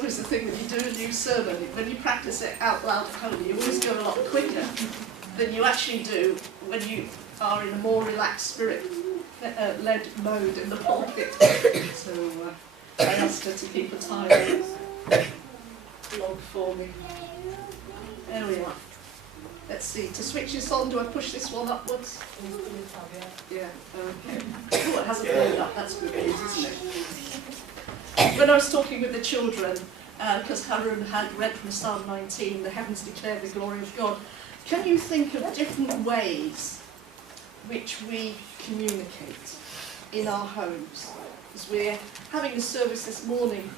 always the thing when you do a new sermon, when you practice it out loud at home, you always go a lot quicker than you actually do when you are in a more relaxed spirit-led mode in the pulpit. So I asked her to keep a time log for me. There we are. Let's see, to switch this on, do I push this one upwards? Yeah, okay. Oh, it hasn't blown up, that's good news, isn't it? When I was talking with the children, because Harun had read from Psalm 19, the heavens declare the glory of God, can you think of different ways which we communicate in our homes? As we're having a service this morning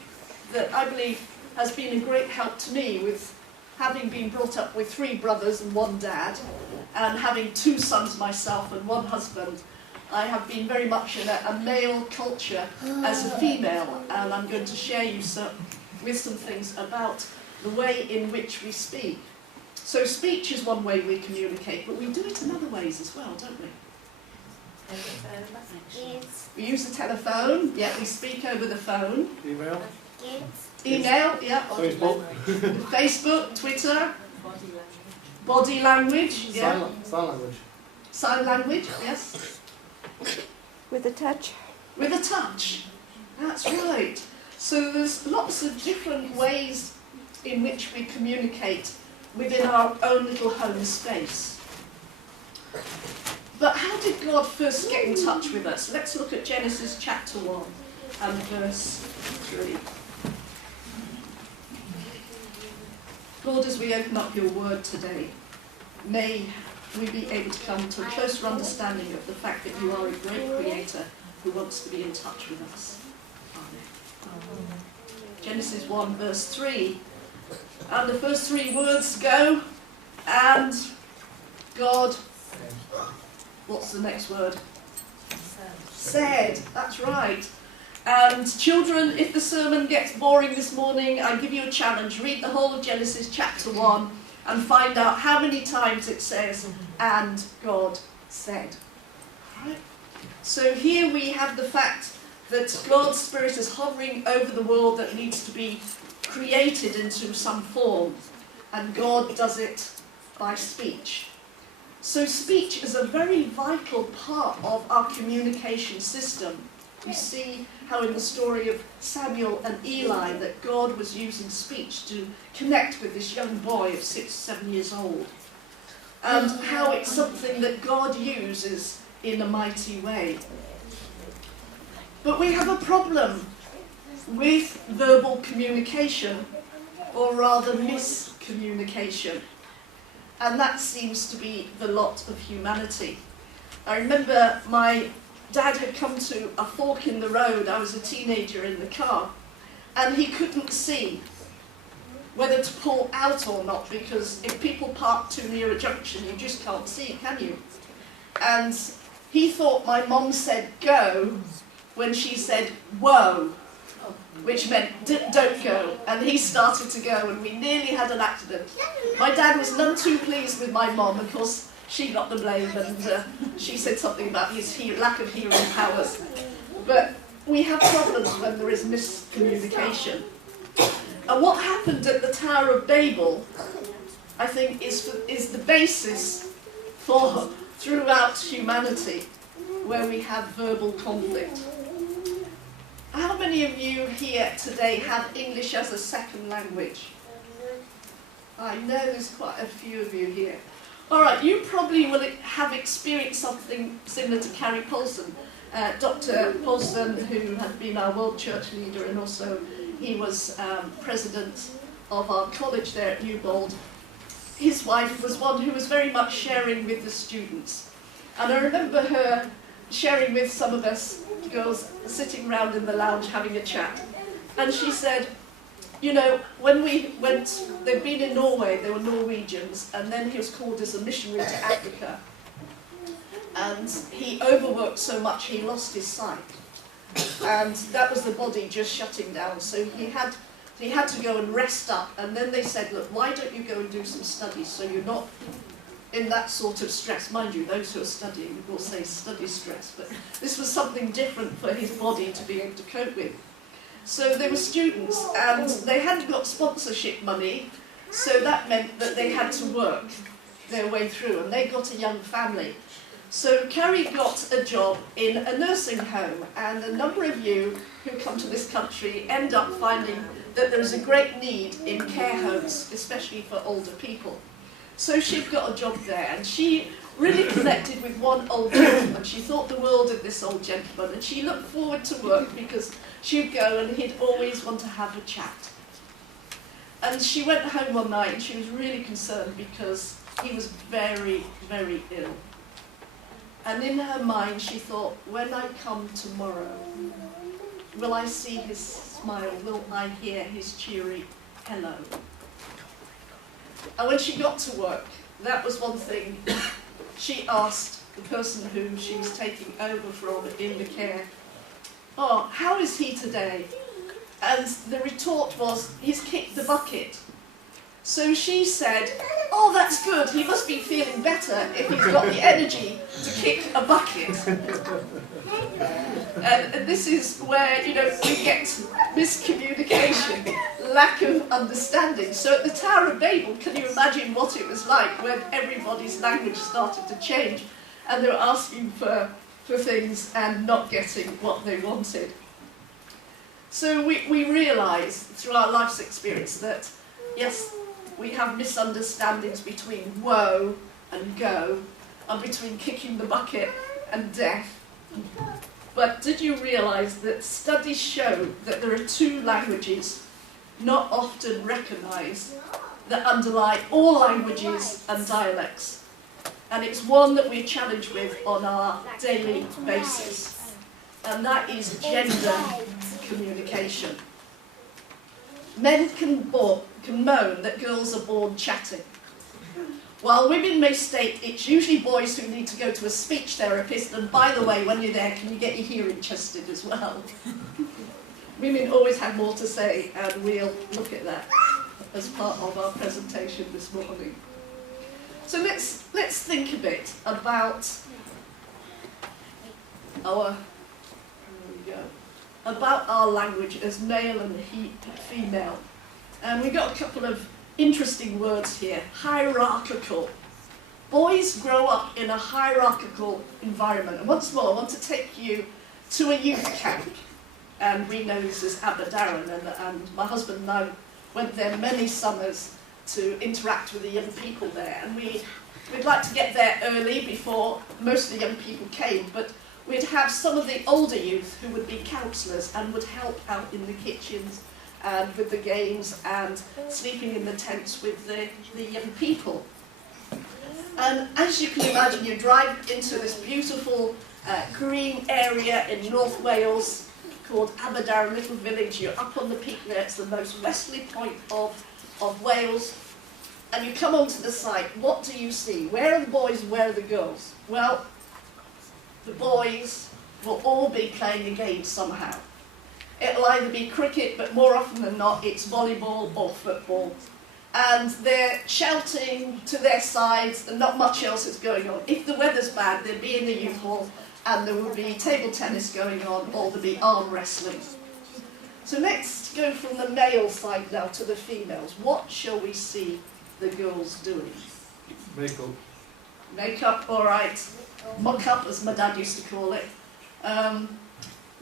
that I believe has been a great help to me, with having been brought up with 3 brothers and 1 dad, and having 2 sons myself and 1 husband. I have been very much in a male culture as a female, and I'm going to share you with some things about the way in which we speak. So speech is one way we communicate, but we do it in other ways as well, don't we? We use the telephone, yeah, we speak over the phone. Email. Email, yeah. Facebook. Facebook, Twitter. Body language, yeah. Sign language. Sign language, yes. With a touch. With a touch, that's right. So there's lots of different ways in which we communicate within our own little home space. But how did God first get in touch with us? Let's look at Genesis chapter 1 and verse 3. Lord, as we open up your word today, may we be able to come to a closer understanding of the fact that you are a great creator who wants to be in touch with us. Amen. Genesis 1 verse 3. And the first 3 words go, and God, what's the next word? Said. That's right. And children, if the sermon gets boring this morning, I give you a challenge. Read the whole of Genesis chapter 1 and find out how many times it says, and God said. Right? So here we have the fact that God's Spirit is hovering over the world that needs to be created into some form, and God does it by speech. So speech is a very vital part of our communication system. We see how in the story of Samuel and Eli that God was using speech to connect with this young boy of 6 or 7 years old, and how it's something that God uses in a mighty way. But we have a problem with verbal communication, or rather miscommunication, and that seems to be the lot of humanity. I remember my Dad had come to a fork in the road. I was a teenager in the car, and he couldn't see whether to pull out or not, because if people park too near a junction, you just can't see, can you? And he thought my mom said go when she said whoa, which meant don't go, and he started to go, and we nearly had an accident. My dad was none too pleased with my mom. Of course, she got the blame, and she said something about his lack of hearing powers. But we have problems when there is miscommunication. And what happened at the Tower of Babel, I think, is the basis for throughout humanity, where we have verbal conflict. How many of you here today have English as a second language? I know there's quite a few of you here. All right, you probably will have experienced something similar to Carrie Paulson. Dr. Paulson, who had been our World Church leader, and also he was president of our college there at Newbold. His wife was one who was very much sharing with the students. And I remember her sharing with some of us girls sitting around in the lounge having a chat. And she said, you know, when we went, they'd been in Norway, they were Norwegians, and then he was called as a missionary to Africa. And he overworked so much he lost his sight. And that was the body just shutting down. So he had to go and rest up. And then they said, look, why don't you go and do some studies so you're not in that sort of stress. Mind you, those who are studying will say study stress, but this was something different for his body to be able to cope with. So they were students, and they hadn't got sponsorship money, so that meant that they had to work their way through, and they got a young family. So Carrie got a job in a nursing home, and a number of you who come to this country end up finding that there's a great need in care homes, especially for older people. So she'd got a job there, and she really connected with one old gentleman. She thought the world of this old gentleman, and she looked forward to work because she'd go and he'd always want to have a chat. And she went home one night and she was really concerned because he was very, very ill. And in her mind she thought, when I come tomorrow, will I see his smile? Will I hear his cheery hello? And when she got to work, that was one thing she asked the person whom she was taking over from in the care, "Oh, how is he today?" And the retort was, "He's kicked the bucket." So she said, "Oh, that's good. He must be feeling better if he's got the energy to kick a bucket." And this is where, you get miscommunication, lack of understanding. So at the Tower of Babel, can you imagine what it was like when everybody's language started to change and they were asking for things and not getting what they wanted? So we realise through our life's experience that, yes, we have misunderstandings between woe and go, and between kicking the bucket and death. But did you realise that studies show that there are two languages not often recognised that underlie all languages and dialects? And it's one that we're challenged with on our daily basis, and that is gender communication. Men can moan that girls are born chatting, while women may state it's usually boys who need to go to a speech therapist, and by the way, when you're there, can you get your hearing tested as well? Women always have more to say, and we'll look at that as part of our presentation this morning. So let's think a bit about our language as male and female. And we've got a couple of interesting words here. Hierarchical. Boys grow up in a hierarchical environment. And once more, I want to take you to a youth camp. And we know this as Aberdaron, and my husband and I went there many summers to interact with the young people there. And we'd like to get there early before most of the young people came, but we'd have some of the older youth who would be counsellors and would help out in the kitchens and with the games and sleeping in the tents with the young people. And as you can imagine, you drive into this beautiful green area in North Wales called Aberdaron Little Village. You're up on the peak there, it's the most westerly point of Wales. And you come onto the site, what do you see? Where are the boys, where are the girls? Well, the boys will all be playing a game somehow. It'll either be cricket, but more often than not, it's volleyball or football. And they're shouting to their sides, and not much else is going on. If the weather's bad, they'll be in the youth hall, and there will be table tennis going on, or there'll be arm wrestling. So let's go from the male side now to the females. What shall we see the girls doing? Makeup. Makeup, all right. Mock-up, as my dad used to call it.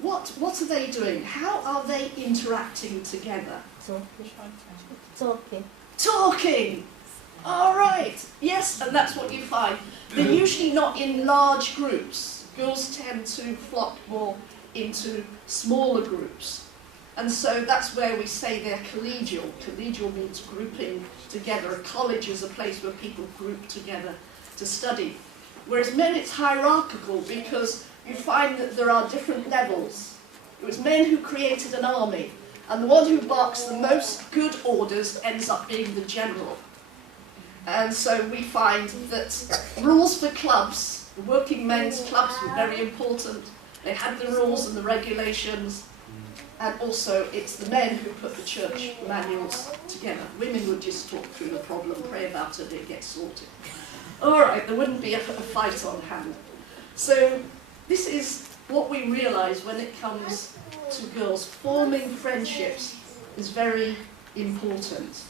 What are they doing? How are they interacting together? Talking. Talking! All right. Yes, and that's what you find. They're usually not in large groups. Girls tend to flock more into smaller groups. And so that's where we say they're collegial. Collegial means grouping together. A college is a place where people group together to study. Whereas men, it's hierarchical because you find that there are different levels. It was men who created an army, and the one who barks the most good orders ends up being the general. And so we find that rules for clubs, the working men's clubs were very important. They had the rules and the regulations, and also it's the men who put the church manuals together. Women would just talk through the problem, pray about it, and it gets sorted. All right, there wouldn't be a fight on hand. So this is what we realise when it comes to girls, forming friendships is very important.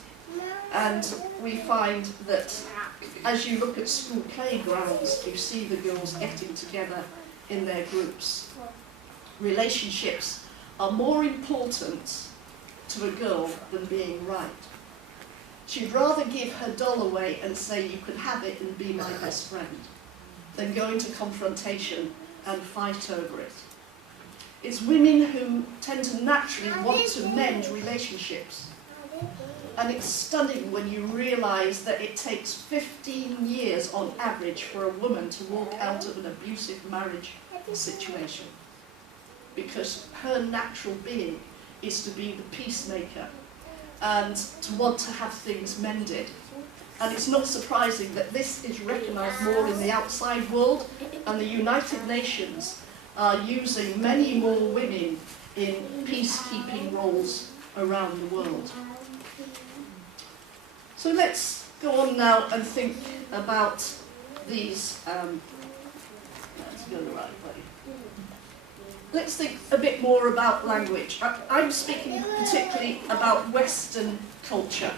And we find that as you look at school playgrounds, you see the girls getting together in their groups. Relationships are more important to a girl than being right. She'd rather give her doll away and say, you can have it and be my best friend, than go into confrontation and fight over it. It's women who tend to naturally want to mend relationships. And it's stunning when you realise that it takes 15 years on average for a woman to walk out of an abusive marriage situation. Because her natural being is to be the peacemaker and to want to have things mended. And it's not surprising that this is recognised more in the outside world, and the United Nations are using many more women in peacekeeping roles around the world. So let's go on now and think about these. Let's go the right way. Let's think a bit more about language. I'm speaking particularly about Western culture.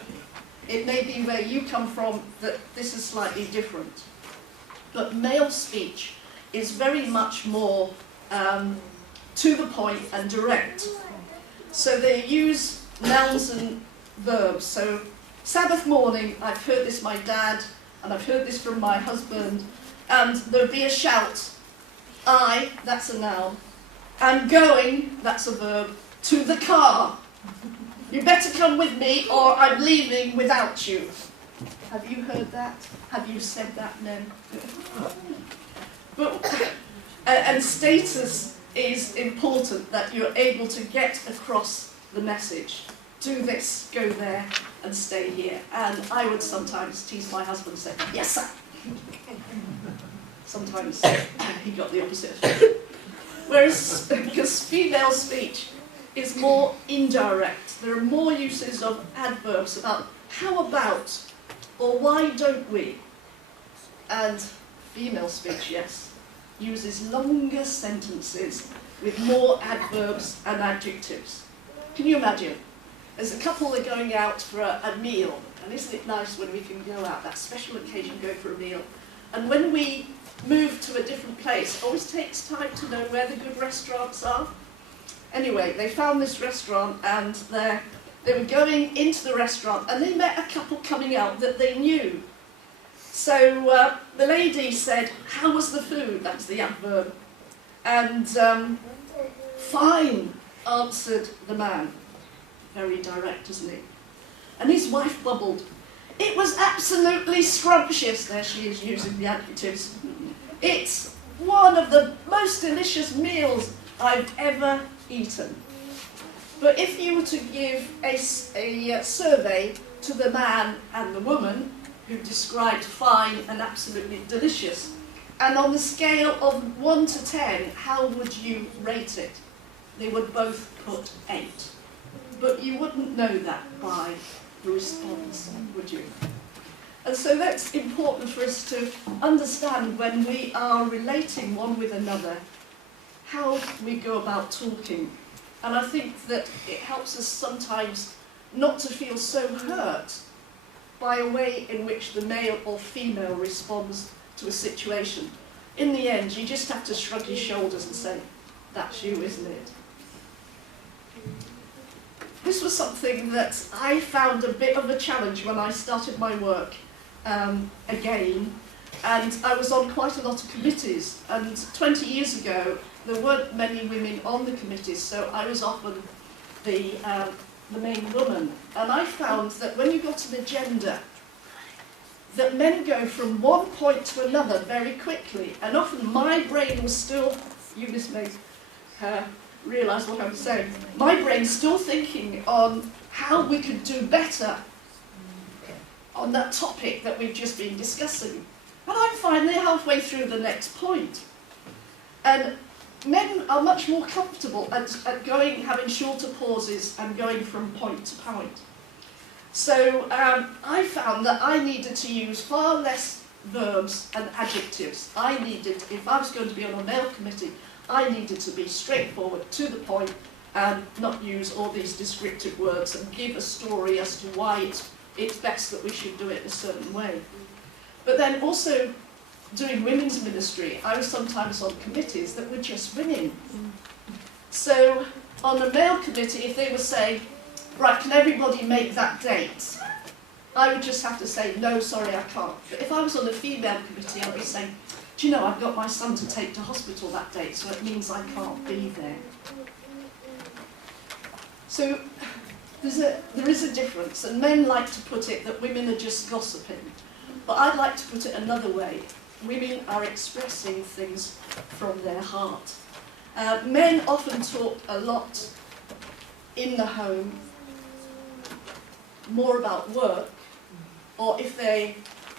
It may be where you come from that this is slightly different. But male speech is very much more to the point and direct. So they use nouns and verbs. So Sabbath morning, I've heard this from my dad, and I've heard this from my husband, and there'll be a shout. I, that's a noun. And going, that's a verb, to the car. You better come with me or I'm leaving without you. Have you heard that? Have you said that, Nen? But, and status is important, that you're able to get across the message. Do this, go there, and stay here. And I would sometimes tease my husband and say, yes, sir. Sometimes he got the opposite effect. Whereas, because female speech is more indirect, there are more uses of adverbs about how about, or why don't we? And female speech, yes, uses longer sentences with more adverbs and adjectives. Can you imagine? There's a couple that are going out for a meal, and isn't it nice when we can go out, that special occasion, go for a meal? And when we move to a different place, it always takes time to know where the good restaurants are. Anyway, they found this restaurant, and they were going into the restaurant, and they met a couple coming out that they knew. So the lady said, how was the food? That's the adverb. And fine, answered the man. Very direct, isn't he? And his wife bubbled. It was absolutely scrumptious. There she is using the adjectives. It's one of the most delicious meals I've ever eaten. But if you were to give a survey to the man and the woman who described fine and absolutely delicious, and on the scale of 1 to 10, how would you rate it? They would both put 8. But you wouldn't know that by the response, would you? And so that's important for us to understand when we are relating one with another, how we go about talking. And I think that it helps us sometimes not to feel so hurt by a way in which the male or female responds to a situation. In the end, you just have to shrug your shoulders and say, that's you, isn't it? This was something that I found a bit of a challenge when I started my work again, and I was on quite a lot of committees, and 20 years ago there weren't many women on the committees, so I was often the main woman, and I found that when you got an agenda, that men go from one point to another very quickly, and often my brain was still, Eunice may realise what I'm saying, my brain's still thinking on how we could do better on that topic that we've just been discussing. And I'm finally halfway through the next point. And men are much more comfortable at having shorter pauses and going from point to point. So I found that I needed to use far less verbs and adjectives. If I was going to be on a male committee, I needed to be straightforward, to the point, and not use all these descriptive words and give a story as to why it's best that we should do it a certain way. But then also doing women's ministry, I was sometimes on committees that were just women. So on a male committee, if they were saying, right, can everybody make that date? I would just have to say, no, sorry, I can't. But if I was on a female committee, I'd be saying, do you know, I've got my son to take to hospital that date, so it means I can't be there. So there is a difference, and men like to put it that women are just gossiping. But I'd like to put it another way. Women are expressing things from their heart. Men often talk a lot in the home, more about work, or if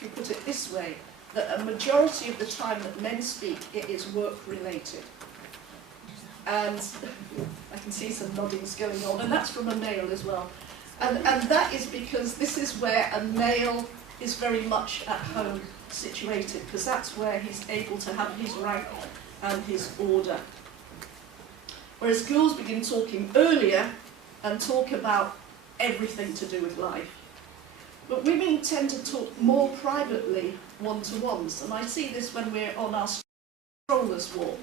you put it this way, that a majority of the time that men speak, it is work-related. And I can see some noddings going on, and that's from a male as well. And that is because this is where a male is very much at home situated, because that's where he's able to have his rank and his order. Whereas girls begin talking earlier and talk about everything to do with life. But women tend to talk more privately, one-to-ones, and I see this when we're on our strollers walk,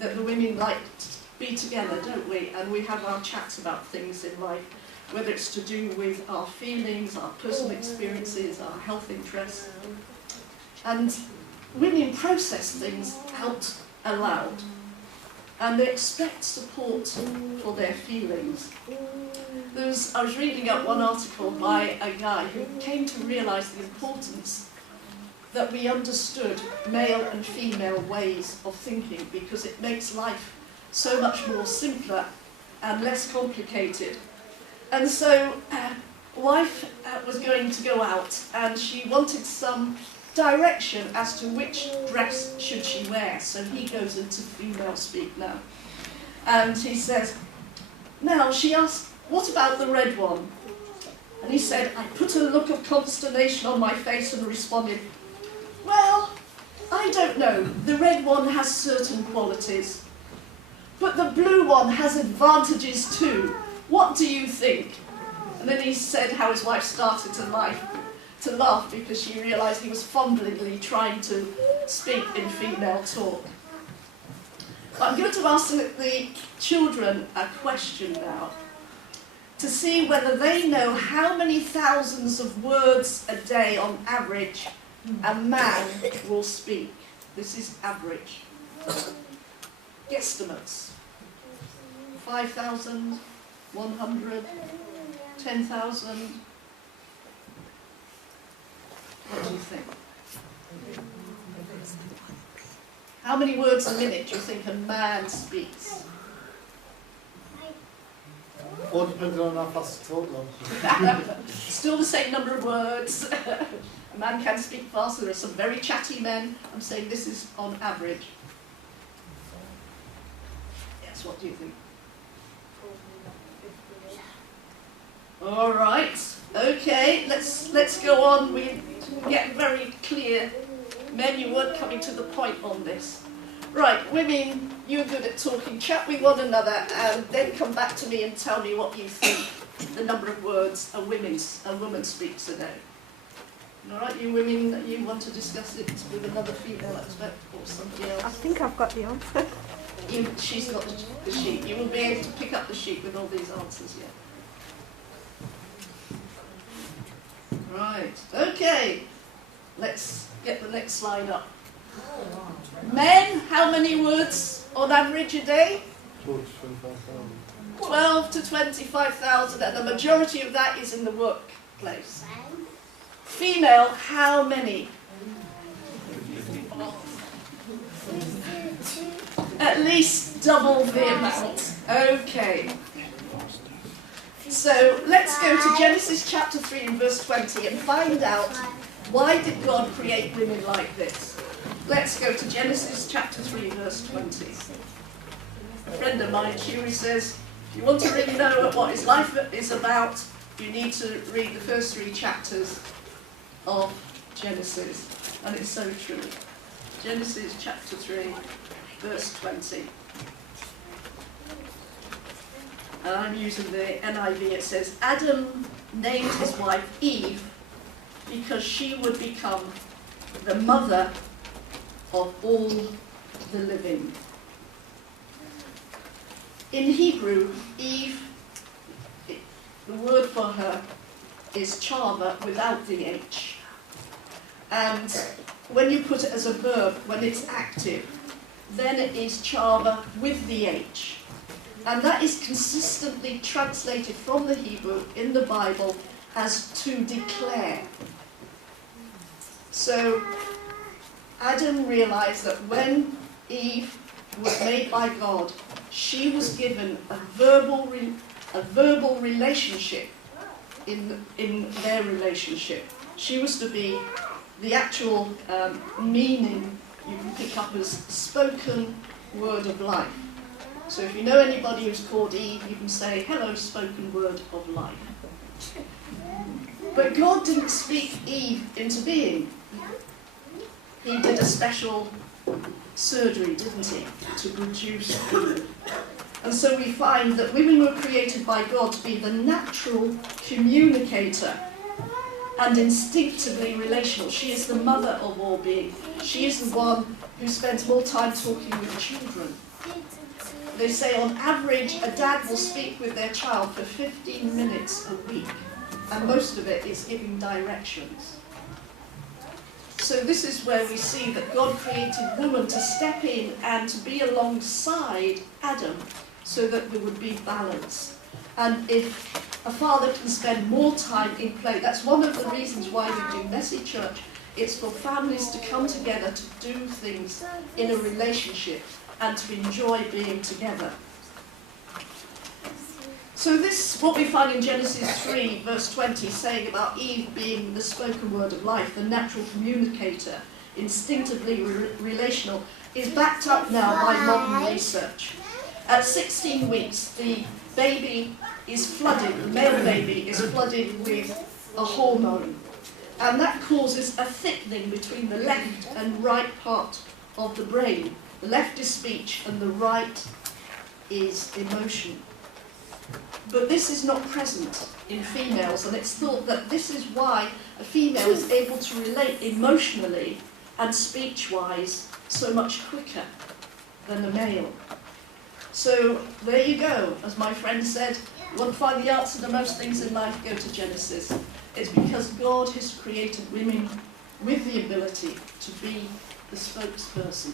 that the women like to be together, don't we? And we have our chats about things in life, whether it's to do with our feelings, our personal experiences, our health interests. And women process things out aloud, and they expect support for their feelings. I was reading up one article by a guy who came to realise the importance that we understood male and female ways of thinking, because it makes life so much more simpler and less complicated. And so wife was going to go out, and she wanted some direction as to which dress should she wear. So he goes into female speak now. And he says, now she asked, what about the red one? And he said, I put a look of consternation on my face and responded, well, I don't know. The red one has certain qualities, but the blue one has advantages too. What do you think? And then he said how his wife started to laugh because she realised he was fumblingly trying to speak in female talk. I'm going to ask the children a question now, to see whether they know how many thousands of words a day on average a man will speak. This is average. Guesstimates. 5,000, 100, 10,000. What do you think? How many words a minute do you think a man speaks? All depends on how fast you talk though. Still the same number of words. A man can speak fast. There are some very chatty men. I'm saying this is on average. Yes, what do you think? All right. Okay, let's go on. We get very clear. Men, you weren't coming to the point on this. Right, women, you're good at talking. Chat with one another and then come back to me and tell me what you think the number of words a woman speaks a day. All right, you women, you want to discuss it with another female expert or somebody else? I think I've got the answer. She's got the sheet. You will be able to pick up the sheet with all these answers, yeah. Right, okay. Let's get the next slide up. Men, how many words on average a day? 12 to 25,000, and the majority of that is in the workplace. Female, how many? At least double the amount. Okay. So let's go to Genesis chapter 3 and verse 20 and find out, why did God create women like this? Let's go to Genesis chapter 3 verse 20. A friend of mine, Huey, says, if you want to really know what his life is about, you need to read the first 3 chapters of Genesis. And it's so true. Genesis chapter 3 verse 20. and I'm using the NIV, it says, Adam named his wife Eve because she would become the mother of all the living. In Hebrew, Eve, the word for her is chava without the H. And when you put it as a verb, when it's active, then it is chava with the H. And that is consistently translated from the Hebrew in the Bible as to declare. So Adam realized that when Eve was made by God, she was given a verbal relationship in their relationship. She was to be the actual meaning you can pick up as spoken word of life. So if you know anybody who's called Eve, you can say, hello, spoken word of life. But God didn't speak Eve into being. He did a special surgery, didn't he, to produce Eve. And so we find that women were created by God to be the natural communicator and instinctively relational. She is the mother of all being. She is the one who spends more time talking with children. They say on average a dad will speak with their child for 15 minutes a week, and most of it is giving directions. So this is where we see that God created woman to step in and to be alongside Adam so that there would be balance. And if a father can spend more time in play, that's one of the reasons why we do Messy Church. It's for families to come together to do things in a relationship and to enjoy being together. So this, what we find in Genesis 3, verse 20, saying about Eve being the spoken word of life, the natural communicator, instinctively relational, is backed up now by modern research. At 16 weeks, the baby is flooded, the male baby is flooded with a hormone. And that causes a thickening between the left and right part of the brain. The left is speech and the right is emotion. But this is not present in females, and it's thought that this is why a female is able to relate emotionally and speech-wise so much quicker than a male. So there you go. As my friend said, you want to find the answer to most things in life, go to Genesis. It's because God has created women with the ability to be the spokesperson.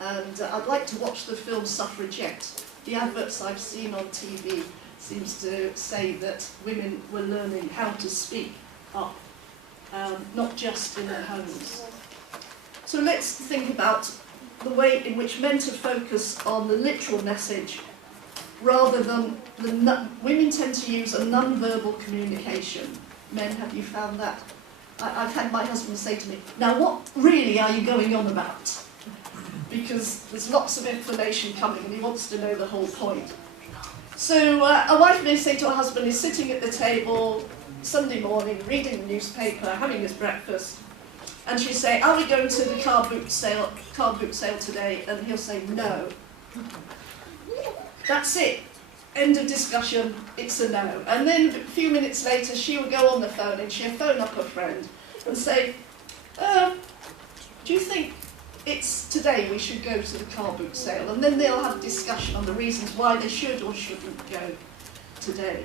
And I'd like to watch the film Suffragette. The adverts I've seen on TV seems to say that women were learning how to speak up, not just in their homes. So let's think about the way in which men to focus on the literal message rather than women tend to use a non-verbal communication. Men, have you found that? I've had my husband say to me, now what really are you going on about? Because there's lots of information coming and he wants to know the whole point. So a wife may say to her husband, he's sitting at the table Sunday morning, reading the newspaper, having his breakfast, and she'll say, are we going to the car boot sale today? And he'll say, no. That's it. End of discussion, it's a no. And then a few minutes later, she will go on the phone and she'll phone up her friend and say, do you think it's today we should go to the car boot sale? And then they'll have a discussion on the reasons why they should or shouldn't go today.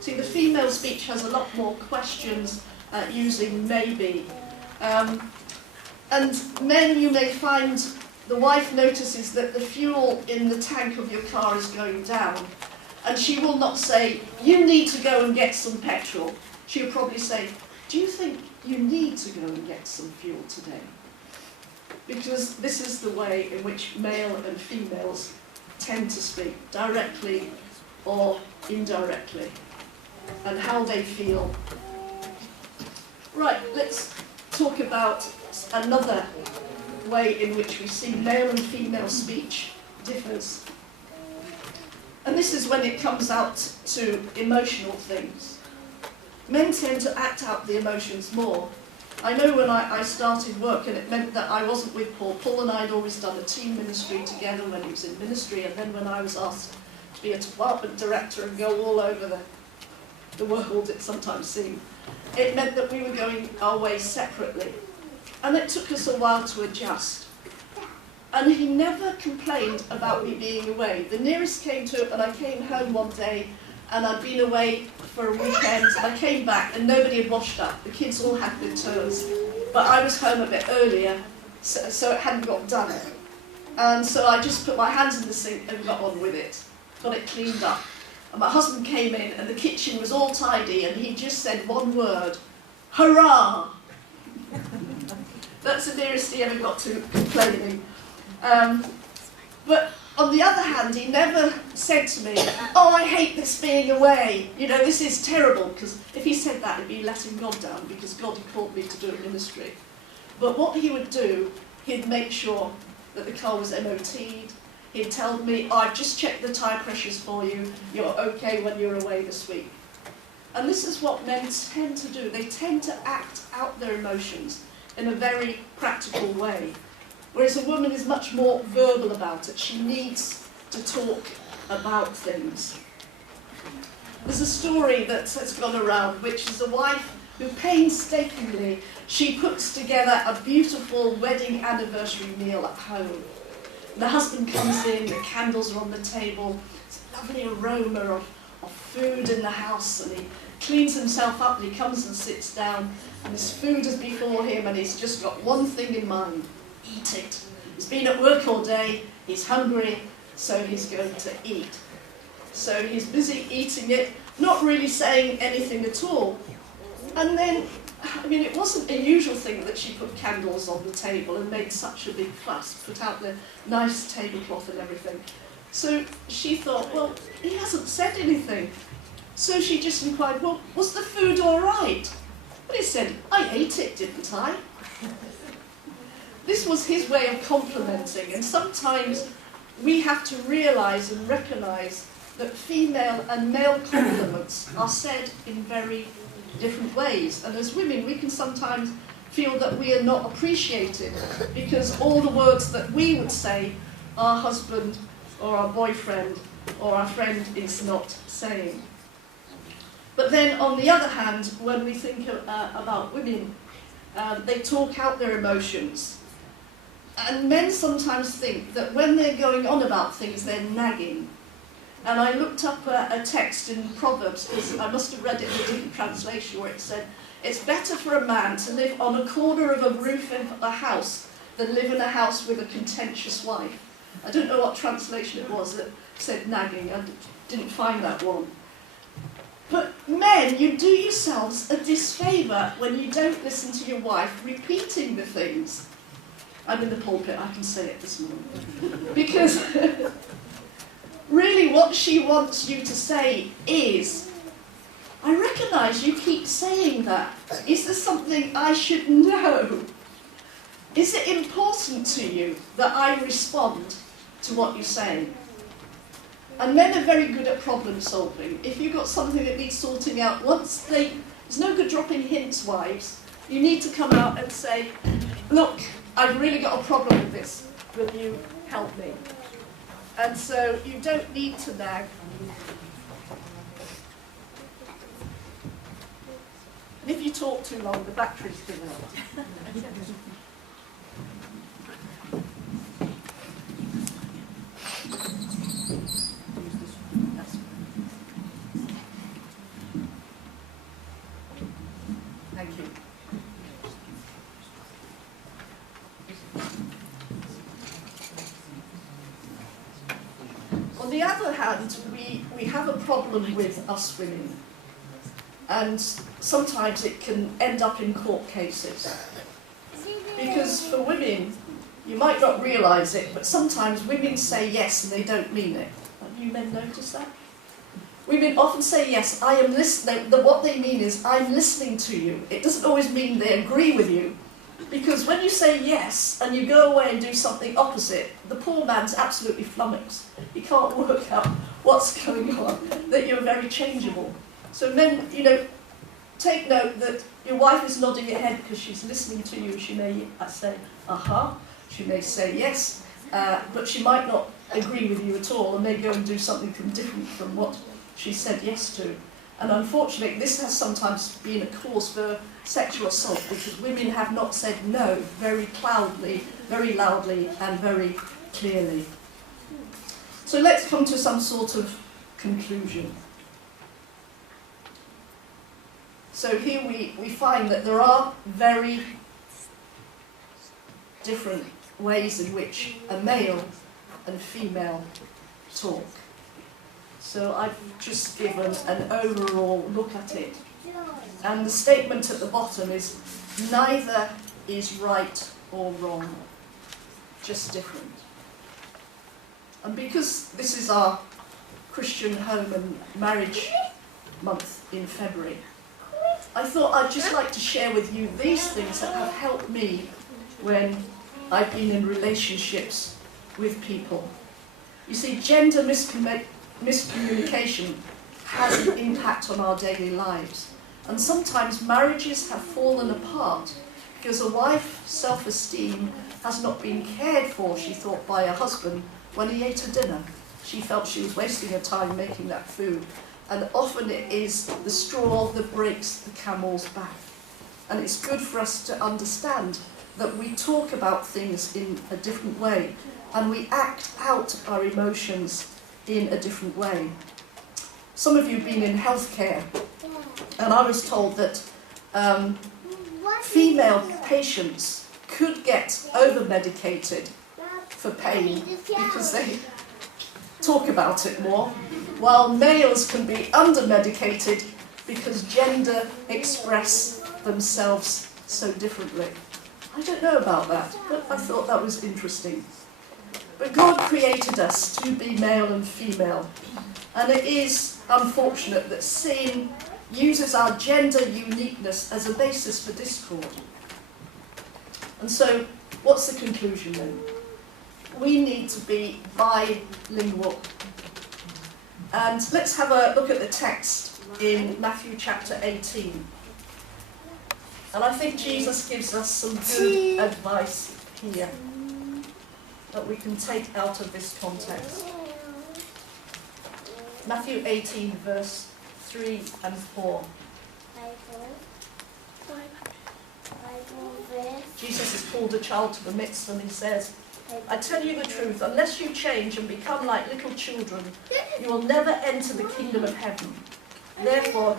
See, the female speech has a lot more questions using maybe. And men, you may find the wife notices that the fuel in the tank of your car is going down, and she will not say, you need to go and get some petrol. She'll probably say, do you think you need to go and get some fuel today? Because this is the way in which male and females tend to speak, directly or indirectly, and how they feel. Right, let's talk about another way in which we see male and female speech differs. And this is when it comes out to emotional things. Men tend to act out the emotions more. I know when I started work, and it meant that I wasn't with Paul. Paul and I had always done a team ministry together when he was in ministry, and then when I was asked to be a department director and go all over the world, it sometimes seemed. It meant that we were going our ways separately. And it took us a while to adjust. And he never complained about me being away. The nearest came to it when I came home one day, and I'd been away for a weekend, and I came back and nobody had washed up. The kids all had good turns. But I was home a bit earlier, so it hadn't got done. And so I just put my hands in the sink and got on with it. Got it cleaned up. And my husband came in and the kitchen was all tidy and he just said one word, hurrah! That's the nearest he ever got to complaining. But on the other hand, he never said to me, oh, I hate this being away. You know, this is terrible. Because if he said that, it'd be letting God down because God had called me to do a ministry. But what he would do, he'd make sure that the car was MOT'd. He'd tell me, oh, I've just checked the tyre pressures for you. You're okay when you're away this week. And this is what men tend to do. They tend to act out their emotions in a very practical way. Whereas a woman is much more verbal about it. She needs to talk about things. There's a story that has gone around, which is a wife who painstakingly, she puts together a beautiful wedding anniversary meal at home. The husband comes in, the candles are on the table, it's a lovely aroma of food in the house, and he cleans himself up and he comes and sits down, and his food is before him and he's just got one thing in mind. Eat it. He's been at work all day, he's hungry, so he's going to eat. So he's busy eating it, not really saying anything at all. And then, I mean, it wasn't a usual thing that she put candles on the table and made such a big fuss, put out the nice tablecloth and everything. So she thought, well, he hasn't said anything. So she just inquired, well, was the food all right? But he said, I ate it, didn't I? This was his way of complimenting, and sometimes we have to realise and recognise that female and male compliments are said in very different ways. And as women, we can sometimes feel that we are not appreciated because all the words that we would say, our husband or our boyfriend or our friend is not saying. But then on the other hand, when we think about women, they talk out their emotions. And men sometimes think that when they're going on about things, they're nagging. And I looked up a text in Proverbs, because I must have read it in a different translation, where it said, it's better for a man to live on a corner of a roof in a house than live in a house with a contentious wife. I don't know what translation it was that said nagging. I didn't find that one. But men, you do yourselves a disfavour when you don't listen to your wife repeating the things. I'm in the pulpit, I can say it this morning. Because really what she wants you to say is, I recognise you keep saying that. Is there something I should know? Is it important to you that I respond to what you're saying? And men are very good at problem solving. If you've got something that needs sorting out, there's no good dropping hints, wives. You need to come out and say, look, I've really got a problem with this. Will you help me? And so you don't need to nag. And if you talk too long, the batteries go out. Thank you. On the other hand, we have a problem with us women, and sometimes it can end up in court cases. Because for women, you might not realise it, but sometimes women say yes and they don't mean it. Have you men noticed that? Women often say yes, I am listening. What they mean is, I'm listening to you. It doesn't always mean they agree with you. Because when you say yes and you go away and do something opposite, the poor man's absolutely flummoxed. He can't work out what's going on, that you're very changeable. So men, take note that your wife is nodding her head because she's listening to you. She may say, aha. She may say yes. but she might not agree with you at all and may go and do something different from what she said yes to. And unfortunately, this has sometimes been a cause for sexual assault because women have not said no very loudly, and very clearly. So let's come to some sort of conclusion. So here we find that there are very different ways in which a male and female talk. So I've just given an overall look at it. And the statement at the bottom is, neither is right or wrong, just different. And because this is our Christian home and marriage month in February, I thought I'd just like to share with you these things that have helped me when I've been in relationships with people. You see, gender miscommunication has an impact on our daily lives. And sometimes marriages have fallen apart because a wife's self-esteem has not been cared for, she thought, by her husband when he ate her dinner. She felt she was wasting her time making that food. And often it is the straw that breaks the camel's back. And it's good for us to understand that we talk about things in a different way and we act out our emotions in a different way. Some of you have been in healthcare, and I was told that female patients could get over-medicated for pain because they talk about it more, while males can be under-medicated because gender express themselves so differently. I don't know about that, but I thought that was interesting. But God created us to be male and female, and it is unfortunate that sin uses our gender uniqueness as a basis for discord. And so, what's the conclusion then? We need to be bilingual. And let's have a look at the text in Matthew chapter 18. And I think Jesus gives us some good advice here that we can take out of this context. Matthew 18, verse 3 and 4. Jesus has called a child to the midst and he says, I tell you the truth, unless you change and become like little children, you will never enter the kingdom of heaven. Therefore,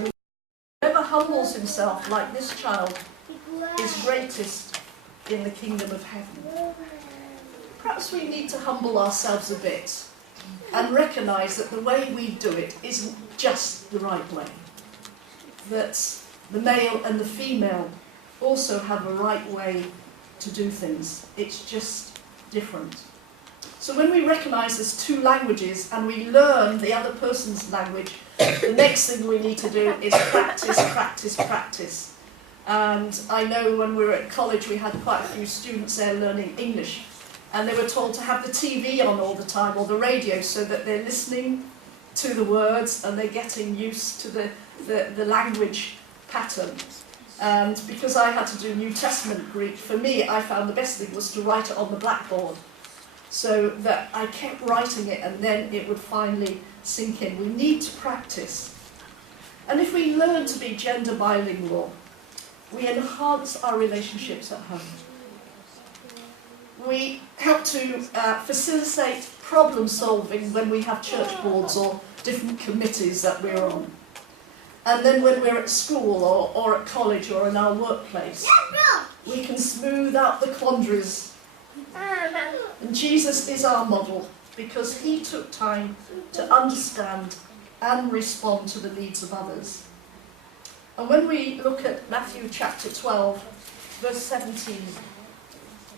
whoever humbles himself like this child is greatest in the kingdom of heaven. Perhaps we need to humble ourselves a bit and recognise that the way we do it isn't just the right way. That the male and the female also have a right way to do things. It's just different. So when we recognise there's two languages and we learn the other person's language, the next thing we need to do is practice, practice, practice. And I know when we were at college we had quite a few students there learning English, and they were told to have the TV on all the time, or the radio, so that they're listening to the words and they're getting used to the language pattern. And because I had to do New Testament Greek, for me I found the best thing was to write it on the blackboard, so that I kept writing it and then it would finally sink in. We need to practice. And if we learn to be gender bilingual, we enhance our relationships at home. We help to facilitate problem solving when we have church boards or different committees that we're on. And then when we're at school or at college or in our workplace, we can smooth out the quandaries. And Jesus is our model because he took time to understand and respond to the needs of others. And when we look at Matthew chapter 12, verse 17,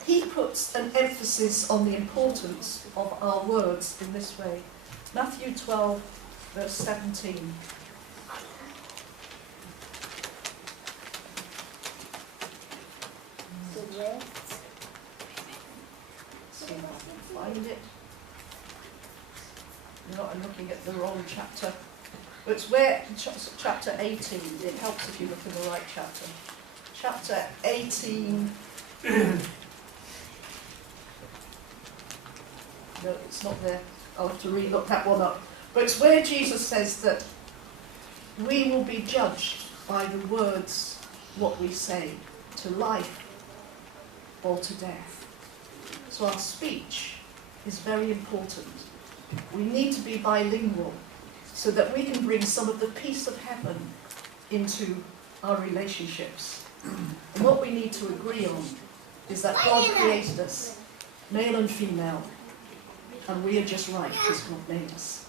he puts an emphasis on the importance of our words in this way. Matthew 12, verse 17. See if I can find it. No, I'm looking at the wrong chapter. But it's where, chapter 18, it helps if you look in the right chapter. Chapter 18, No, it's not there. I'll have to re-look that one up. But it's where Jesus says that we will be judged by the words, what we say, to life or to death. So our speech is very important. We need to be bilingual so that we can bring some of the peace of heaven into our relationships. And what we need to agree on is that God created us, male and female, and we are just right as God made us.